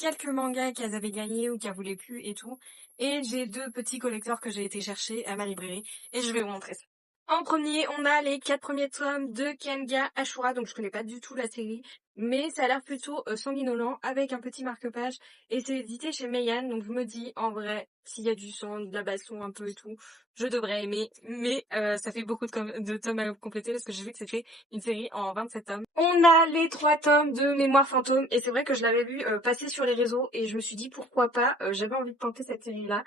quelques mangas qu'elles avaient gagnés ou qu'elles voulaient plus et tout. Et j'ai 2 petits collecteurs que j'ai été chercher à ma librairie et je vais vous montrer ça. En premier, on a les 4 premiers tomes de Kenga Ashura, donc je connais pas du tout la série, mais ça a l'air plutôt sanguinolent avec un petit marque-page et c'est édité chez Meian, donc je me dis en vrai, s'il y a du sang, de la baston un peu et tout, je devrais aimer, mais ça fait beaucoup de tomes à compléter parce que j'ai vu que c'était une série en 27 tomes. On a les 3 tomes de Mémoire fantôme et c'est vrai que je l'avais vu passer sur les réseaux et je me suis dit pourquoi pas, j'avais envie de tenter cette série-là.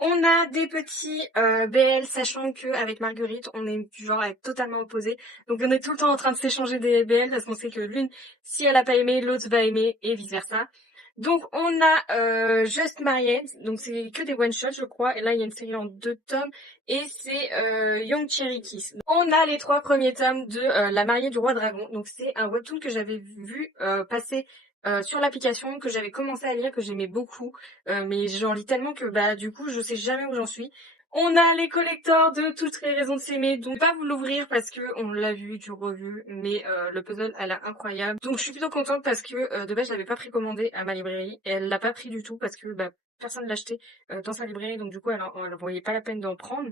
On a des petits BL, sachant que avec Marguerite, on est du genre à être totalement opposés. Donc on est tout le temps en train de s'échanger des BL parce qu'on sait que l'une, si elle a pas aimé, l'autre va aimer et vice versa. Donc on a Just Married, donc c'est que des one shots je crois, et là il y a une série en 2 tomes et c'est Young Cherry Kiss. On a les 3 premiers tomes de La mariée du roi dragon, donc c'est un webtoon que j'avais vu passer sur l'application, que j'avais commencé à lire, que j'aimais beaucoup, mais j'en lis tellement que bah du coup je sais jamais où j'en suis. On a les collectors de Toutes les raisons de s'aimer, donc je vais pas vous l'ouvrir parce que on l'a vu, du revu, mais le puzzle elle est incroyable. Donc je suis plutôt contente parce que de base je l'avais pas précommandé à ma librairie et elle l'a pas pris du tout parce que bah personne l'achetait dans sa librairie, donc du coup elle voyait pas la peine d'en prendre.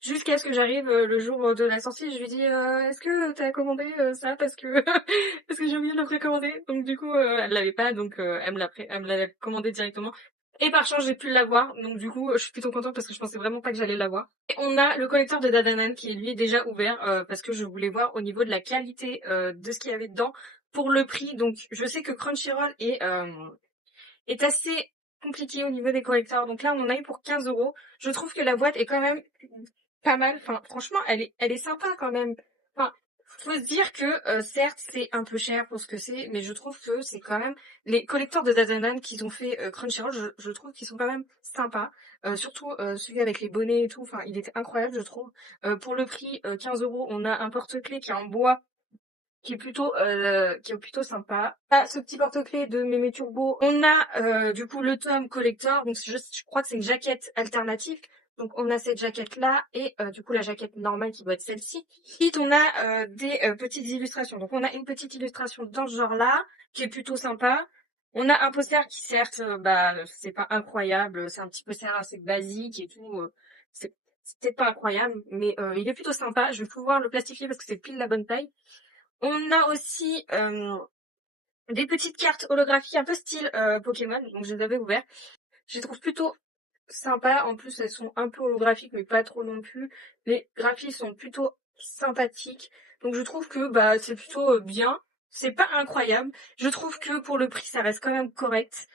Jusqu'à ce que j'arrive le jour de la sortie, je lui dis est-ce que t'as commandé ça parce que parce que j'ai oublié de le précommander. Donc du coup elle l'avait pas, donc elle me l'a commandé directement. Et par chance, j'ai pu l'avoir. Donc du coup, je suis plutôt contente parce que je pensais vraiment pas que j'allais l'avoir. Et on a le collecteur de Dadanan qui est lui déjà ouvert parce que je voulais voir au niveau de la qualité de ce qu'il y avait dedans pour le prix. Donc je sais que Crunchyroll est assez compliqué au niveau des collecteurs. Donc là, on en a eu pour 15 €. Je trouve que la boîte est quand même pas mal. Enfin, franchement, elle est sympa quand même. Enfin, faut se dire que certes, c'est un peu cher pour ce que c'est, mais je trouve que c'est quand même les collecteurs de Dadanan qu'ils ont fait Crunchyroll, je trouve qu'ils sont quand même sympas. Surtout celui avec les bonnets et tout. Enfin, il était incroyable, je trouve. Pour le prix 15 €, on a un porte-clés qui est en bois qui est plutôt sympa. Ah, ce petit porte-clés de Mémé Turbo. On a du coup le tome collector, donc je crois que c'est une jaquette alternative. Donc on a cette jaquette là et du coup la jaquette normale qui doit être celle-ci. Ensuite on a des petites illustrations. Donc on a une petite illustration dans ce genre là qui est plutôt sympa. On a un poster qui certes bah c'est pas incroyable, c'est un petit poster assez basique et tout. C'est peut-être pas incroyable, mais il est plutôt sympa. Je vais pouvoir le plastifier parce que c'est pile la bonne taille. On a aussi des petites cartes holographiques un peu style Pokémon, donc je les avais ouvertes. Je les trouve plutôt sympas, en plus elles sont un peu holographiques mais pas trop non plus. Les graphismes sont plutôt sympathiques, donc je trouve que bah c'est plutôt bien. C'est pas incroyable. Je trouve que pour le prix ça reste quand même correct.